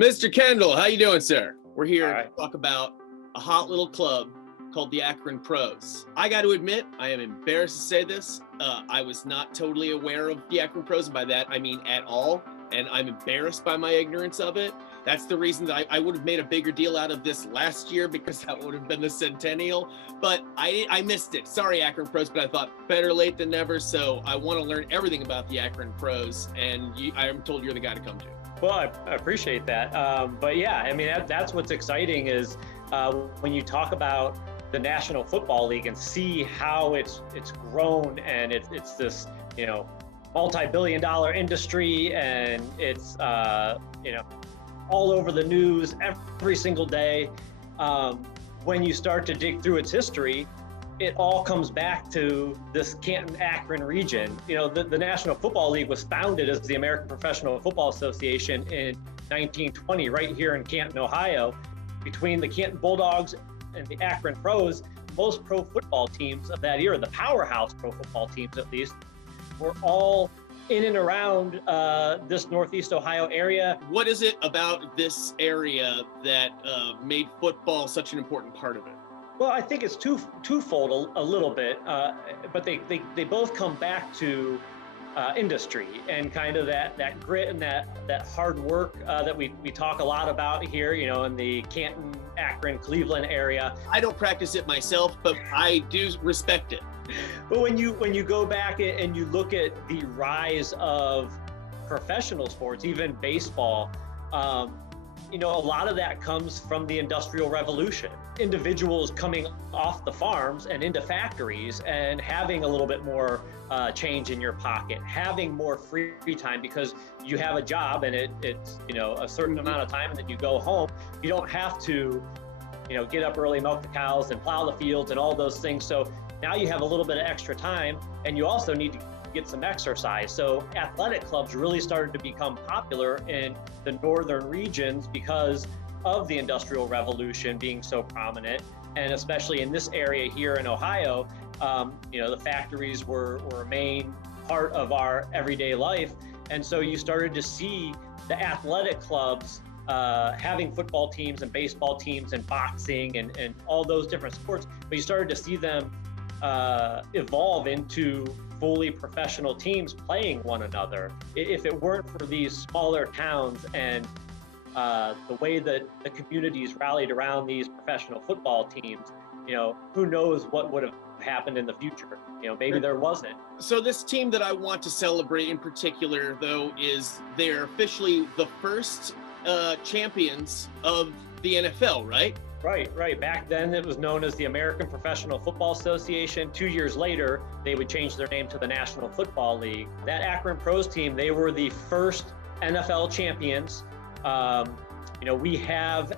Mr. Kendle, how you doing, sir? We're here All right. to talk about a hot little club called the Akron Pros. I got to admit, I am embarrassed to say this. I was not totally aware of the Akron Pros, and by that I mean at all, and I'm embarrassed by my ignorance of it. That's the reason that I would have made a bigger deal out of this last year, because that would have been the centennial, but I missed it. Sorry, Akron Pros, but I thought better late than never, so I want to learn everything about the Akron Pros, and I'm told you're the guy to come to. Well, I appreciate that. But yeah, I mean, that's what's exciting is when you talk about the National Football League and see how it's grown, and it's this, multi-billion-dollar industry, and it's all over the news every single day. When you start to dig through its history, it all comes back to this Canton-Akron region. The National Football League was founded as the American Professional Football Association in 1920, right here in Canton, Ohio. Between the Canton Bulldogs and the Akron Pros, most pro football teams of that era, the powerhouse pro football teams at least, were all in and around this Northeast Ohio area. What is it about this area that made football such an important part of it? Well, I think it's twofold a little bit, but they both come back to industry and kind of that grit and that hard work that we talk a lot about here, in the Canton, Akron, Cleveland area. I don't practice it myself, but I do respect it. But when you go back and you look at the rise of professional sports, even baseball, a lot of that comes from the Industrial Revolution. Individuals coming off the farms and into factories and having a little bit more change in your pocket, having more free time because you have a job and it's a certain amount of time, and then you go home. You don't have to get up early, milk the cows, and plow the fields and all those things. So now you have a little bit of extra time, and you also need to get some exercise. So athletic clubs really started to become popular in the northern regions because of the Industrial Revolution being so prominent, and especially in this area here in Ohio, the factories were a main part of our everyday life, and so you started to see the athletic clubs having football teams and baseball teams and boxing and all those different sports, but you started to see them evolve into fully professional teams playing one another. If it weren't for these smaller towns and the way that the communities rallied around these professional football teams, who knows what would have happened in the future. Maybe there wasn't. So this team that I want to celebrate in particular, though, is they're officially the first champions of the NFL, right? Right. Back then, it was known as the American Professional Football Association. 2 years later, they would change their name to the National Football League. That Akron Pros team, they were the first NFL champions. We have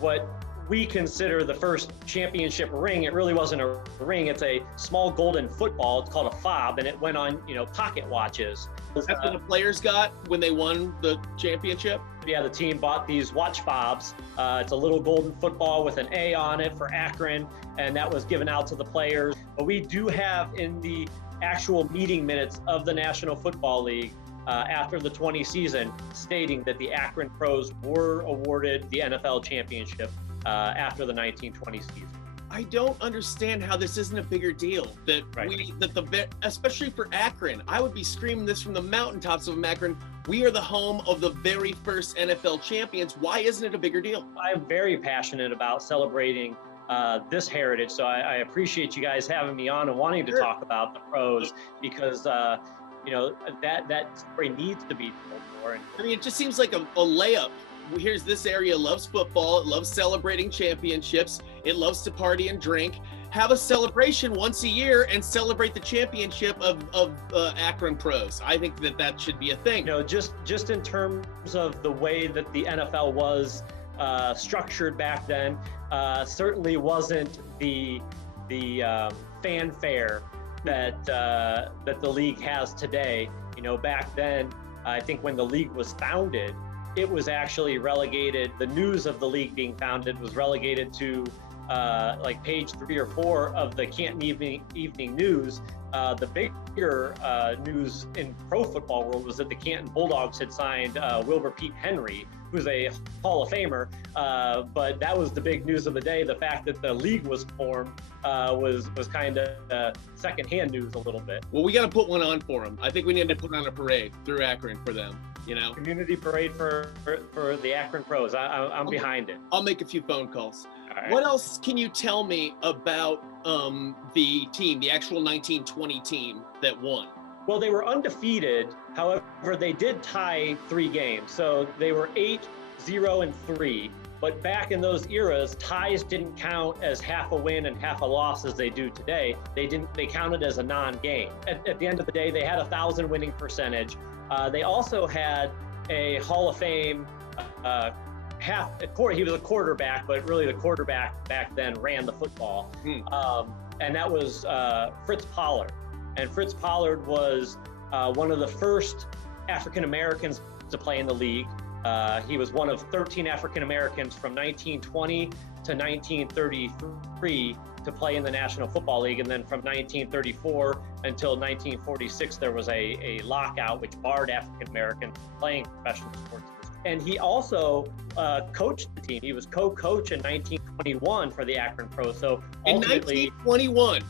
what we consider the first championship ring. It really wasn't a ring. It's a small golden football. It's called a fob, and it went on, pocket watches. That's what the players got when they won the championship? Yeah, the team bought these watch fobs. It's a little golden football with an A on it for Akron, and that was given out to the players. But we do have in the actual meeting minutes of the National Football League after the 20 season stating that the Akron Pros were awarded the NFL championship after the 1920 season. I don't understand how this isn't a bigger deal. Especially for Akron, I would be screaming this from the mountaintops of Akron. We are the home of the very first NFL champions. Why isn't it a bigger deal? I'm very passionate about celebrating this heritage, so I appreciate you guys having me on and wanting to talk about the pros, because that story needs to be told more. I mean, it just seems like a layup. Here's this area loves football, it loves celebrating championships, it loves to party and drink. Have a celebration once a year and celebrate the championship of Akron Pros. I think that should be a thing. Just in terms of the way that the NFL was structured back then, certainly wasn't the fanfare that the league has today. Back then, I think when the league was founded, it was actually relegated. The news of the league being founded was relegated to like page 3 or 4 of the Canton Evening News, the bigger news in pro football world was that the Canton Bulldogs had signed Wilbur Pete Henry, who's a Hall of Famer. But that was the big news of the day. The fact that the league was formed was kind of secondhand news a little bit. Well, we got to put one on for them. I think we need to put on a parade through Akron for them. You know, community parade for the Akron Pros. I'm behind it. I'll make a few phone calls. All right. What else can you tell me about the team, the actual 1920 team that won? Well, they were undefeated. However, they did tie 3 games. So they were 8-0-3. But back in those eras, ties didn't count as half a win and half a loss as they do today. They counted as a non-game. At the end of the day, they had 1,000 winning percentage. They also had a Hall of Fame he was a quarterback, but really the quarterback back then ran the football. And that was Fritz Pollard. And Fritz Pollard was one of the first African Americans to play in the league. He was one of 13 African Americans from 1920 to 1933 to play in the National Football League. And then from 1934 until 1946, there was a lockout which barred African Americans from playing professional sports. And he also coached the team. He was co-coach in 1921 for the Akron Pros. So in 1921?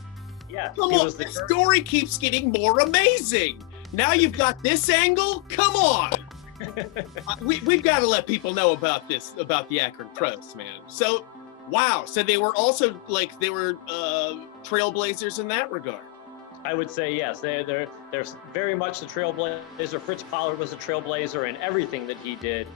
Yeah. Come on, the story keeps getting more amazing. Now you've got this angle? Come on. We've got to let people know about this, about the Akron Pros, man. So, wow. So they were also they were trailblazers in that regard. I would say yes. They're very much the trailblazer. Fritz Pollard was a trailblazer in everything that he did.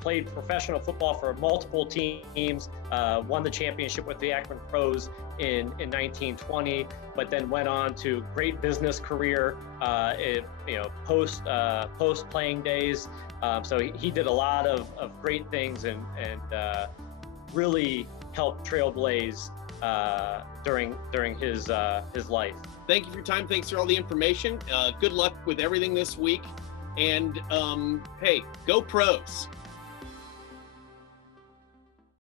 Played professional football for multiple teams, won the championship with the Akron Pros in 1920, but then went on to great business career, post playing days. So he did a lot of great things and really helped trailblaze during his life. Thank you for your time. Thanks for all the information. Good luck with everything this week. And hey, go Pros.